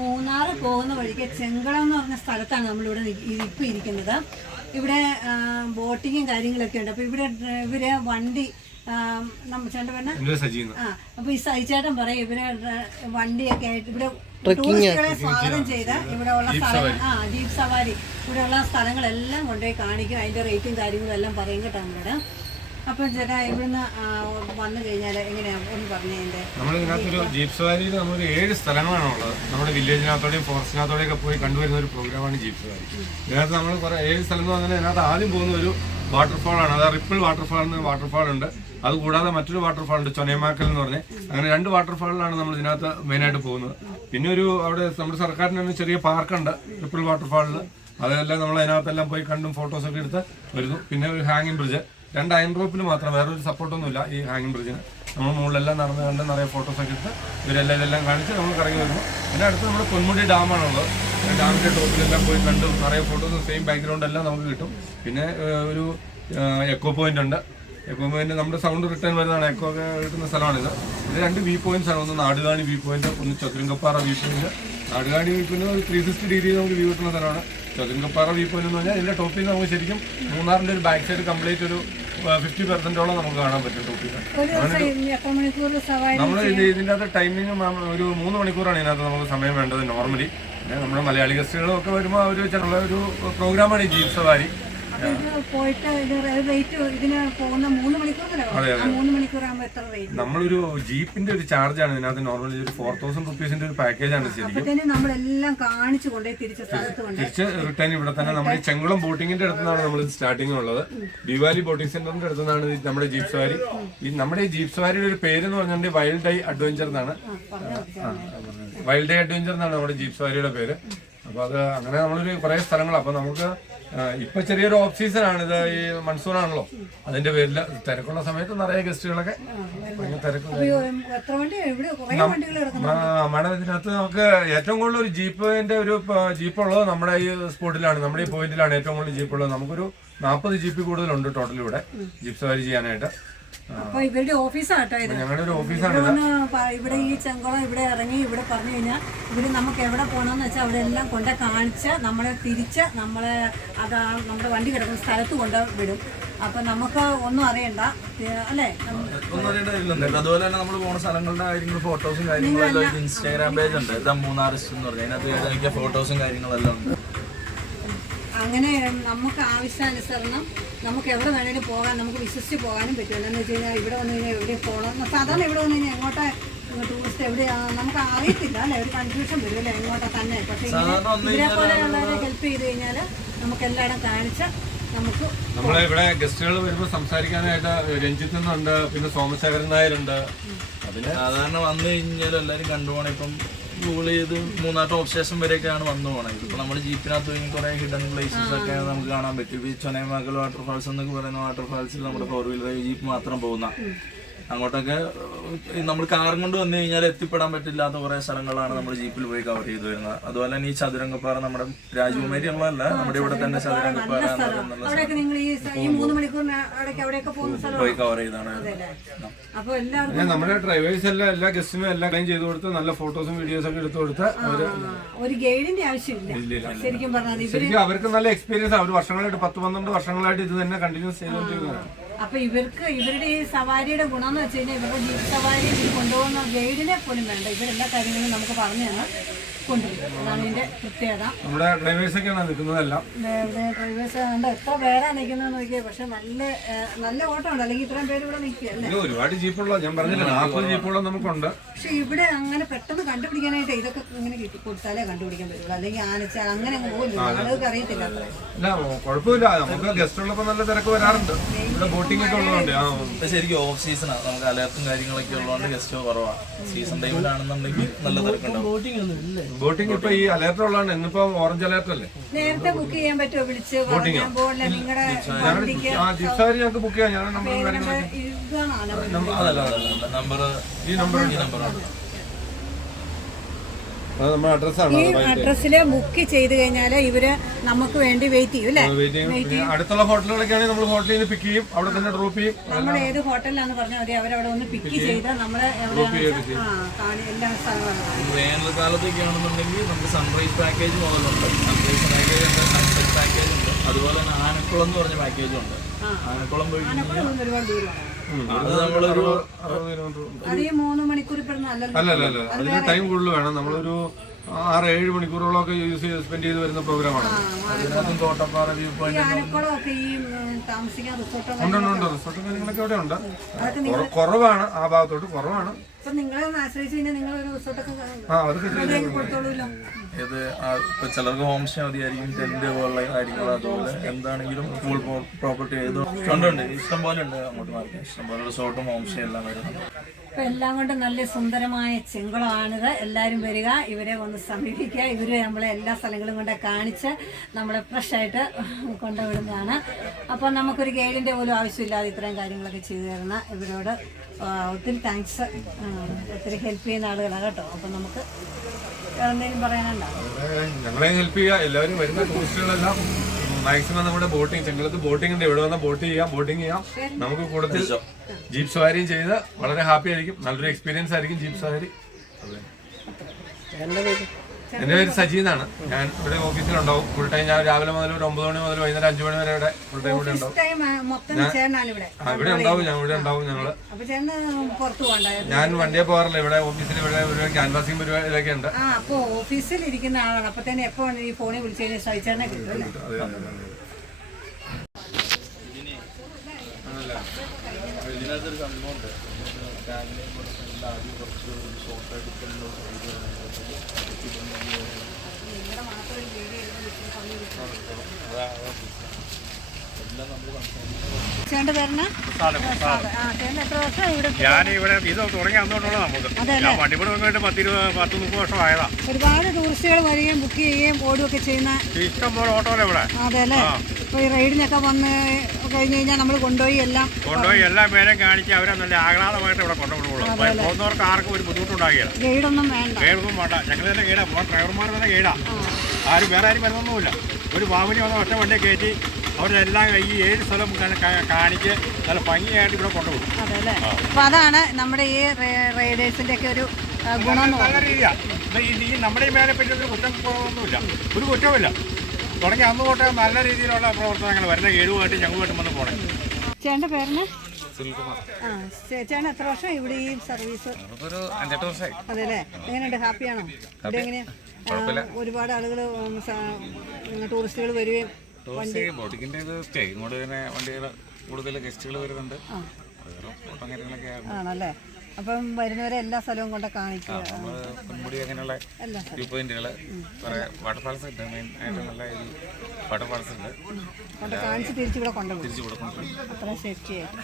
മൂന്നാർ പോകുന്ന വഴിക്ക് ചെങ്കളം എന്ന് പറഞ്ഞ സ്ഥലത്താണ് നമ്മളിവിടെ ഇപ്പം ഇരിക്കുന്നത്. ഇവിടെ ബോട്ടിങ്ങും കാര്യങ്ങളൊക്കെ ഉണ്ട്. അപ്പോൾ ഇവിടെ ഇവര് വണ്ടി ചേട്ടൻ പറഞ്ഞ അപ്പോൾ ഈ സഹിച്ചേട്ടൻ പറയും ഇവരെ വണ്ടിയൊക്കെ ആയിട്ട് ഇവിടെ ടൂറിസ്റ്റുകളെ സ്വാഗതം ചെയ്ത് ഇവിടെ ഉള്ള സ്ഥലങ്ങൾ ജീപ്പ് സവാരി ഇവിടെയുള്ള സ്ഥലങ്ങളെല്ലാം കൊണ്ടുപോയി കാണിക്കും. അതിൻ്റെ റേറ്റും കാര്യങ്ങളും എല്ലാം പറയും കേട്ടോ നമ്മളോട്. അപ്പം ചേട്ടാ ഇവിടുന്ന് വന്നു കഴിഞ്ഞാൽ എങ്ങനെയാണ് ഒന്ന് പറഞ്ഞതിൻ്റെ? നമ്മളിതിനകത്തൊരു ജീപ്പ് സവാരിയിൽ നമ്മളൊരു 7 സ്ഥലങ്ങളാണ് ഉള്ളത്. നമ്മുടെ വില്ലേജിനകത്തോടെയും ഫോറസ്റ്റിനകത്തോടെയും ഒക്കെ പോയി കണ്ടുവരുന്ന ഒരു പ്രോഗ്രാമാണ് ജീപ്പ് സവാരി. ഇതിനകത്ത് നമ്മൾ കുറേ 7 സ്ഥലം എന്ന് പറഞ്ഞാൽ ഇതിനകത്ത് ആദ്യം പോകുന്ന ഒരു വാട്ടർഫാളാണ്. അത് റിപ്പിൾ വാട്ടർഫാൾ എന്ന വാട്ടർഫാൾ ഉണ്ട്. അതുകൂടാതെ മറ്റൊരു വാട്ടർഫാൾ ഉണ്ട്, ചൊനേമാക്കൽ എന്ന് പറഞ്ഞ്. അങ്ങനെ 2 വാട്ടർഫാളിലാണ് നമ്മൾ ഇതിനകത്ത് മെയിനായിട്ട് പോകുന്നത്. പിന്നെ അവിടെ നമ്മുടെ സർക്കാരിന് തന്നെ ചെറിയ പാർക്കുണ്ട് റിപ്പിൾ വാട്ടർഫാളിൽ. അതെല്ലാം നമ്മൾ അതിനകത്തെല്ലാം പോയി കണ്ടും ഫോട്ടോസൊക്കെ എടുത്ത് വരുന്നു. പിന്നെ ഒരു ഹാങ്ങിങ് ബ്രിഡ്ജ്, 2 അയൺ റോപ്പിൽ മാത്രം, വേറൊരു സപ്പോർട്ടൊന്നുമില്ല ഈ ഹാങ്ങിങ് ബ്രിഡ്ജിന്. നമ്മൾ മുകളിലെല്ലാം നടന്ന് കണ്ട് നിറയെ ഫോട്ടോസൊക്കെ എടുത്ത് ഇതെല്ലാം കാണിച്ച് നമ്മൾ കറങ്ങി വരുന്നു. പിന്നെ അടുത്ത് നമ്മുടെ പൊന്മുടി ഡാമാണുള്ളത്. ഡാമിൻ്റെ ടോപ്പിലെല്ലാം പോയി കണ്ട് നിറയെ ഫോട്ടോസ് സെയിം ബാക്ക്ഗ്രൗണ്ട് എല്ലാം നമുക്ക് കിട്ടും. പിന്നെ ഒരു എക്കോ പോയിന്റ് ഉണ്ട്. എക്കോ പോയിന്റ് നമ്മുടെ സൗണ്ട് റിട്ടേൺ വരുന്നതാണ്. എക്കോ ഒക്കെ കിട്ടുന്ന സ്ഥലമാണിത്. ഇത് 2 വ്യൂ പോയിന്റ്സ് ആണ്. ഒന്ന് നാടുകാണി വ്യൂ പോയിന്റ്, ഒന്ന് Chathurangappara view point. Nadukani view point ഒരു 360 ഡിഗ്രി നമുക്ക് വ്യൂ കിട്ടുന്ന സ്ഥലമാണ്. ചതുരംഗപ്പാറ വ്യൂ പോയിന്റ് എന്ന് പറഞ്ഞാൽ ഇതിന്റെ ടോപ്പിൽ നമുക്ക് ശരിക്കും മൂന്നാറിന്റെ ഒരു ബാക്ക് സൈഡ് കംപ്ലീറ്റ് ഒരു 50% നമുക്ക് കാണാൻ പറ്റും ടോപ്പിൽ. നമ്മൾ ഇതിൻ്റെ അകത്ത് ടൈമിങ് ഒരു 3 മണിക്കൂറാണ് ഇതിനകത്ത് നമുക്ക് സമയം വേണ്ടത് നോർമലി. പിന്നെ നമ്മുടെ മലയാളി ഗസ്റ്റുകളും ഒക്കെ വരുമ്പോൾ ഒരു പ്രോഗ്രാമാണ് ഈ ജീപ്പ് സവാരി. നമ്മളൊരു ജീപ്പിന്റെ ഒരു ചാർജാണ് ഇതിനകത്ത്. നോർമലി ഒരു 4000 റുപ്പീസിന്റെ ഒരു പാക്കേജാണ് ശരിക്കും. തിരിച്ച് റിട്ടേൺ ഇവിടെ തന്നെ നമ്മുടെ ചെങ്കുളം ബോട്ടിങ്ങിന്റെ അടുത്തുനിന്നാണ് നമ്മൾ സ്റ്റാർട്ടിംഗ് ഉള്ളത്. ബിവാലി ബോട്ടിംഗ് സെന്ററിന്റെ അടുത്തുനിന്നാണ് നമ്മുടെ ജീപ്പ് സവാരി. നമ്മുടെ ഈ ജീപ്പ് സവാരിയുടെ ഒരു പേര് എന്ന് പറഞ്ഞാൽ വൈൽഡ് ഡേ അഡ്വഞ്ചർ എന്നാണ്. വൈൽഡ് ഡേ അഡ്വഞ്ചർ എന്നാണ് നമ്മുടെ ജീപ്പ് സവാരിയുടെ പേര്. അപ്പൊ അത് അങ്ങനെ നമ്മളൊരു കുറെ സ്ഥലങ്ങൾ. അപ്പൊ നമുക്ക് ഇപ്പൊ ചെറിയൊരു ഓഫ് സീസൺ ആണ്, ഇത് ഈ മൺസൂൺ ആണല്ലോ. അതിന്റെ പേരിൽ തിരക്കുള്ള സമയത്ത് നിറയെ ഗസ്റ്റുകളൊക്കെ തിരക്ക്. നമ്മുടെ ഇതിനകത്ത് നമുക്ക് ഏറ്റവും കൂടുതൽ ഒരു ജീപ്പിന്റെ ഒരു ജീപ്പ് ഉള്ളത് നമ്മുടെ ഈ സ്പോട്ടിലാണ്, നമ്മുടെ ഈ പോയിന്റിലാണ് ഏറ്റവും കൂടുതൽ ജീപ്പ് ഉള്ളത്. നമുക്കൊരു 40 ജീപ്പ് കൂടുതലുണ്ട് ടോട്ടൽ ഇവിടെ ജീപ്പ് സവാരി ചെയ്യാനായിട്ട്. അപ്പൊ ഇവരുടെ ഓഫീസാട്ടോ ഇത്. ഞങ്ങളുടെ ഒരു ഓഫീസാണ് ഇവിടെ ഈ ചെങ്കോളം ഇവിടെ ഇറങ്ങി ഇവിടെ പറഞ്ഞു കഴിഞ്ഞാൽ ഇവര് നമുക്ക് എവിടെ പോകണമെന്ന് വെച്ചാൽ അവിടെ എല്ലാം കൊണ്ട് കാണിച്ച് നമ്മളെ തിരിച്ച് നമ്മളെ നമ്മുടെ വണ്ടി കിടക്കുന്ന സ്ഥലത്ത് കൊണ്ട് വിടും. അപ്പൊ നമുക്ക് ഒന്നും അറിയണ്ട അല്ലേ? ഒന്നും അറിയേണ്ടതില്ല. അതുപോലെ തന്നെ നമ്മൾ പോകുന്ന സ്ഥലങ്ങളുടെ കാര്യങ്ങളും ഫോട്ടോസും കാര്യങ്ങളും ഇൻസ്റ്റാഗ്രാം പേജ് ഉണ്ട്, ദ മൂന്നാറിസ്റ്റ് എന്ന് പറഞ്ഞാൽ. അതിനകത്ത് ഫോട്ടോസും കാര്യങ്ങളെല്ലാം ഉണ്ട്. അങ്ങനെ നമുക്ക് ആവശ്യാനുസരണം നമുക്ക് എവിടെ വേണേലും പോകാൻ, നമുക്ക് വിശ്വസിച്ച് പോകാനും പറ്റും. എന്താണെന്ന് വെച്ച് കഴിഞ്ഞാൽ ഇവിടെ വന്നു കഴിഞ്ഞാൽ എവിടെ പോകണം, സാധാരണ ഇവിടെ വന്നു കഴിഞ്ഞാൽ എങ്ങോട്ടാ ടൂറിസ്റ്റ് എവിടെയാണ് നമുക്ക് അറിയത്തില്ല അല്ലേ? ഒരു കൺഫ്യൂഷൻ വരും അല്ലേ എങ്ങോട്ടാ തന്നെ. പക്ഷേ ഇവരെ പോലെയുള്ളവരെ ഹെൽപ്പ് ചെയ്ത് കഴിഞ്ഞാൽ നമുക്ക് എല്ലായിടം കാണിച്ച് നമുക്ക്. നമ്മളിവിടെ ഗസ്റ്റുകൾ വരുമ്പോൾ സംസാരിക്കാനായിട്ട് രഞ്ജിത്ത് എന്നുണ്ട്, പിന്നെ സോമശേഖരൻ നായരുണ്ട്. അതിന് സാധാരണ വന്നു കഴിഞ്ഞാൽ എല്ലാവരും കണ്ടുപോകണം. ഇപ്പം ഗൂഗിൾ ചെയ്ത് മൂന്നാർ ടോപ്പ് സ്റ്റേഷൻ വരെയൊക്കെയാണ് വന്നു പോകണത്. ഇപ്പം നമ്മൾ ജീപ്പിനകത്ത് കുറെ ഹിഡൻ പ്ലേസസ് ഒക്കെ നമുക്ക് കാണാൻ പറ്റും. ഈ ചൊനേമാക്കൽ വാട്ടർഫാൾസ് എന്നൊക്കെ പറയുന്ന വാട്ടർഫാൾസിൽ നമ്മുടെ 4 വീലർ ജീപ്പ് മാത്രം പോകുന്ന അങ്ങോട്ടൊക്കെ നമ്മൾ കാറും കൊണ്ട് വന്നു കഴിഞ്ഞാൽ എത്തിപ്പെടാൻ പറ്റില്ലാത്ത കുറെ സ്ഥലങ്ങളാണ് നമ്മൾ ജീപ്പിൽ പോയി കവർ ചെയ്തു വരുന്നത്. അതുപോലെ തന്നെ ഈ ചതുരംഗപ്പാറ നമ്മുടെ രാജകുമാരി ഉള്ളതല്ല, നമ്മുടെ ഇവിടെ തന്നെ ചതുരംഗപ്പാറ പോയി കവർ ചെയ്താണ്. നമ്മുടെ ഡ്രൈവേഴ്സ് എല്ലാ ഗസ്റ്റിനും എല്ലാം ക്ലീൻ ചെയ്ത് കൊടുത്ത് നല്ല ഫോട്ടോസും വീഡിയോസും ഒക്കെ എടുത്തു കൊടുത്ത് ഒരു ഗൈഡിന്റെ ആവശ്യമില്ല. ശരിക്കും അവർക്ക് നല്ല എക്സ്പീരിയൻസ്. അവർ വർഷങ്ങളായിട്ട് 10-12 വർഷങ്ങളായിട്ട് ഇത് തന്നെ കണ്ടിന്യൂസ് ചെയ്തുകൊണ്ടിരിക്കുന്നതാണ്. അപ്പൊ ഇവരുടെ ഈ സവാരിയുടെ ഗുണം എന്ന് വെച്ച് കഴിഞ്ഞാൽ ഇവരുടെ ജീപ്പ് സവാരി കൊണ്ടുപോകുന്ന ഗൈഡിനെ പോലും വേണ്ട. ഇവരെല്ലാ കാര്യങ്ങളും നമുക്ക് പറഞ്ഞു തന്നാൽ കൊണ്ടുവരും. അതാണ് ഇതിന്റെ പ്രത്യേകത. നമ്മുടെ ഡ്രൈവേഴ്സൊക്കെയാണ് നിൽക്കുന്നതെല്ലാം. ഡ്രൈവേഴ്സ് ഉണ്ട്, എത്ര പേരാ നിൽക്കുന്നത് നോക്കിയാൽ. പക്ഷെ നല്ല ഓട്ടം ഉണ്ട്, അല്ലെങ്കിൽ ഇത്രയും പേര് ഇവിടെ നിൽക്കുകയല്ലേ. ഒരുപാട് ജീപ്പുള്ള, ഞാൻ പറഞ്ഞില്ല 40 ജീപ്പുള്ള നമുക്കുണ്ട്. പക്ഷെ ഇവിടെ അങ്ങനെ പെട്ടെന്ന് കണ്ടുപിടിക്കാനായിട്ട് ഇതൊക്കെ ഇങ്ങനെ കൊടുത്താലേ കണ്ടുപിടിക്കാൻ പറ്റുള്ളൂ. അല്ലെങ്കിൽ ആനച്ചാൽ അങ്ങനെ പോകില്ല, ആളുകൾക്ക് അറിയത്തില്ല. ഇല്ല കുഴപ്പമില്ല, നമുക്ക് ഗസ്റ്റ് ഉള്ളപ്പോൾ നല്ല തിരക്ക് വരാറുണ്ട്. ഇവിടെ ബോട്ടിംഗ് ഒക്കെ ഉള്ളതുകൊണ്ട്. ശരിക്കും ഓഫ് സീസണാണ്, നമുക്ക് അലേർട്ടും കാര്യങ്ങളൊക്കെ ഉള്ളതുകൊണ്ട് ഗസ്റ്റ് കുറവാണ്. സീസൺ ടൈമിലാണെന്നുണ്ടെങ്കിൽ നല്ല തിരക്കുണ്ടാവും. ബോട്ടിംഗ് ഇപ്പൊ ഈ അലേർട്ട് ഉള്ളതാണ്. ഇന്നിപ്പോ ഓറഞ്ച് അലേർട്ട് അല്ലേ? നേരത്തെ ബുക്ക് ചെയ്യാൻ പറ്റുമോ? വിളിച്ച് നിങ്ങളുടെ ഞങ്ങൾക്ക് ബുക്ക് ചെയ്യാം. ഞാൻ നമ്പർ നമ്പർ ഈ നമ്പർ അത് നമ്മുടെ അഡ്രസ്സാണ്. ഈ അഡ്രസ്സിൽ ബുക്ക് ചെയ്ത് കഴിഞ്ഞാൽ ഇവര് നമുക്ക് വേണ്ടി വെയിറ്റ് ചെയ്യും അല്ലേ? അടുത്തുള്ള ഹോട്ടലുകളൊക്കെ ആണെങ്കിൽ നമ്മൾ ഹോട്ടലിൽ നിന്ന് പിക്ക് ചെയ്യും, അവിടെ തന്നെ ഡ്രോപ്പ് ചെയ്യും. നമ്മൾ ഏത് ഹോട്ടലിലാന്ന് പറഞ്ഞാൽ മതി, അവരവിടെ ഒന്ന് പിക്ക് ചെയ്ത് നമ്മളെ എല്ലാ സ്ഥലങ്ങളും. വേനൽക്കാലത്തൊക്കെ ആണെന്നുണ്ടെങ്കിൽ നമുക്ക് സൺറൈസ് പാക്കേജ് മുതലുണ്ട്, സൺറൈസ് പാക്കേജ് ഉണ്ട്, സൺസെറ്റ് പാക്കേജ് ഉണ്ട്, അതുപോലെ തന്നെ ആനക്കുളം എന്ന് പറഞ്ഞ പാക്കേജും ഉണ്ട്. ആനക്കുളം പോയി ഒരുപാട് ദൂരമാണ്. അത് നമ്മളൊരു 60 കിലോമീറ്റർ. അത് ഈ 3 മണിക്കൂർ ഇപ്പോഴൊന്നും അല്ലല്ല, അതിന് ടൈം കൂടുതൽ വേണം. നമ്മളൊരു 6-7 മണിക്കൂറോളമൊക്കെ സ്പെൻഡ് ചെയ്ത് വരുന്ന പ്രോഗ്രാമാണ്. അതിനകത്തും തോട്ടപ്പാറ വ്യൂ പോയിന്റ് ആനക്കുളമൊക്കെ ഈ താമസിക്കാൻ റിസോർട്ടൊക്കെ ഉണ്ട്. റിസോർട്ടും കാര്യങ്ങളൊക്കെ അവിടെ ഉണ്ട്. കുറവാണ്, ആ ഭാഗത്തോട്ട് കുറവാണ്. ഇപ്പൊ നിങ്ങളെ ആശ്രയിച്ച് കഴിഞ്ഞാൽ നിങ്ങൾ ഒരു റിസോർട്ടൊക്കെ അതൊക്കെ കൊടുത്തോളൂല്ലോ. ഇത് ഇപ്പൊ ചിലർക്ക് ഹോം സ്റ്റേ മതിയായിരിക്കും, ടെന്റ് പോലുള്ള കാര്യങ്ങൾ, അതുപോലെ എന്താണെങ്കിലും ഫുൾ പ്രോപ്പർട്ടി ഉണ്ട്, ഇഷ്ടം പോലെ ഉണ്ട്. അങ്ങോട്ട് മാറി ഇഷ്ടം പോലെ റിസോർട്ടും ഹോം സ്റ്റേ എല്ലാം വരുന്നുണ്ട്. ഇപ്പൊ എല്ലാം കൊണ്ട് നല്ല സുന്ദരമായ ചെങ്കുളമാണിത്. എല്ലാവരും വരിക, ഇവരെ ഒന്ന് സമീപിക്കുക. ഇവര് നമ്മളെ എല്ലാ സ്ഥലങ്ങളും കൊണ്ട് കാണിച്ച് നമ്മളെ ഫ്രഷായിട്ട് കൊണ്ടുവിടുന്നതാണ്. അപ്പം നമുക്കൊരു ഗൈഡിൻ്റെ പോലും ആവശ്യമില്ലാതെ ഇത്രയും കാര്യങ്ങളൊക്കെ ചെയ്തു തരുന്ന ഇവരോട് ഒത്തിരി താങ്ക്സ്. ഒത്തിരി ഹെൽപ്പ് ചെയ്യുന്ന ആളുകളാണ് കേട്ടോ. അപ്പം നമുക്ക് എന്തെങ്കിലും പറയാനുണ്ടോ? ഞങ്ങളെ ഹെൽപ്പ് ചെയ്യുക. എല്ലാവരും വരുന്ന ടൂറിസ്റ്റുകളെല്ലാം മാക്സിമം നമ്മുടെ ബോട്ടിങ്, ചെങ്കലത്ത് ബോട്ടിംഗ് ഉണ്ട്, ഇവിടെ വന്നാൽ ബോട്ടിംഗ് ചെയ്യാം. നമുക്ക് കൂടുതൽ ജീപ്പ് സവാരിയും ചെയ്ത് വളരെ ഹാപ്പി ആയിരിക്കും. നല്ലൊരു എക്സ്പീരിയൻസ് ആയിരിക്കും ജീപ്പ് സവാരി. എൻ്റെ പേര് സജി എന്നാണ്. ഞാൻ ഇവിടെ ഓഫീസിലുണ്ടാവും ഫുൾ ടൈം. ഞാൻ രാവിലെ മുതൽ ഒരു 9 മണി മുതൽ വൈകുന്നേരം 5 മണി വരെ ഇവിടെ ഫുൾ ടൈം ഇവിടെ ഉണ്ടാവും. ഇവിടെ ഉണ്ടാവും, ഇവിടെ ഉണ്ടാവും ഞങ്ങള്. ഞാൻ വണ്ടിയെ പോകാറില്ല. ഇവിടെ ഓഫീസിൽ ഇവിടെ ക്യാൻവാസിംഗ് പരിപാടിയിലൊക്കെ ഉണ്ട്. അപ്പൊ ഓഫീസിൽ ഇരിക്കുന്ന ആളാണ്. അപ്പൊ തന്നെ എപ്പോ ഈ ഫോണിൽ വിളിച്ചു കഴിഞ്ഞാൽ സഹിച്ചേനെ കിട്ടും. ഇതിനകത്തൊരു സംഭവമുണ്ട്, കുറച്ച് ഷോർട്ടായിട്ട് ചേട്ടൻ്റെ പേരിന് ഞാനിവിടെ ഇത് തുടങ്ങി അന്നുകൊണ്ടുള്ള നമുക്ക് ഞാൻ വണ്ടിപ്പണി വന്നിട്ട് 10-30 വർഷം ആയതാ. ഒരുപാട് ടൂറിസ്റ്റുകൾ വരികയും ബുക്ക് ചെയ്യുകയും ഓടുകയൊക്കെ ചെയ്യുന്ന ഇഷ്ടം പോലെ ഓട്ടോയില്ല ഇവിടെ. അതെ അല്ലേ? ഇപ്പൊ ഈ റൈഡിനൊക്കെ വന്ന് കഴിഞ്ഞ് കഴിഞ്ഞാൽ നമ്മൾ കൊണ്ടുപോയി എല്ലാ പേരെയും കാണിച്ച് അവരെ നല്ല ആഹ്ലാദമായിട്ട് ഇവിടെ കൊണ്ടുപോകുള്ളൂ. പോകുന്നവർക്ക് ആർക്കും ഒരു ബുദ്ധിമുട്ടുണ്ടാകില്ല. ഗൈഡൊന്നും വേണ്ട, ഗൈഡൊന്നും വേണ്ട. ഞങ്ങൾ തന്നെ ഗൈഡാ, ഡ്രൈവർമാർ തന്നെ ഗൈഡാ. ആരും വേറെ ആരും വരുന്നൊന്നുമില്ല. ഒരു വാഹനം വന്ന ഒറ്റ വണ്ടിയെ കയറ്റി അവരെല്ലാം ഈ 7 സ്ഥലം കാണിച്ച് നല്ല ഭംഗിയായിട്ട് ഇവിടെ കൊണ്ടുപോകും. അതെ അല്ലേ? അപ്പൊ അതാണ് നമ്മുടെ ഈ റൈഡേഴ്സിന്റെ ഒക്കെ ഒരു ഗുണം. നല്ല രീതിയാണ്. ഈ നമ്മുടെ ഈ മേലെ പറ്റി ഒരു കുറ്റം കുറവൊന്നുമില്ല, ഒരു കുറ്റമില്ല. തുടങ്ങി അന്ന് തൊട്ട് നല്ല രീതിയിലുള്ള പ്രവർത്തനങ്ങൾ വരുന്ന 7 ഞങ്ങളുമായിട്ട് വന്ന് പോകണം. ചേട്ടൻ്റെ പേരിന്? ചേട്ടൻ എത്ര വർഷം ഇവിടെ ഈ സർവീസ്? ഒരു 5-8 വർഷമായി. അതെ അല്ലേ? എങ്ങനെയുണ്ട്? ഹാപ്പിയാണോ? ഇവിടെ എങ്ങനെയാ? ഒരുപാട് ആളുകൾ ടൂറിസ്റ്റുകൾ വരികയും ബോട്ടിങ്ങിന്റെ സ്റ്റേ ഇങ്ങോട്ട് തന്നെ വണ്ടികൾ കൂടുതൽ ഗസ്റ്റുകൾ വരുന്നുണ്ട്. ആണല്ലേ? അപ്പം വരുന്നവരെ എല്ലാ സ്ഥലവും കൊണ്ട് കാണിക്കുക. പൊന്മുടി അങ്ങനെയുള്ള വ്യൂ പോയിന്റുകൾ, വാട്ടർഫാൾസ് ഉണ്ട്. മെയിൻ ആയിട്ട് നല്ല വാട്ടർഫാൾസ് ഉണ്ട്. കാണിച്ച് തിരിച്ചിവിടെ കൊണ്ടുപോകും. അത്ര സേഫ്റ്റി ആയിട്ട്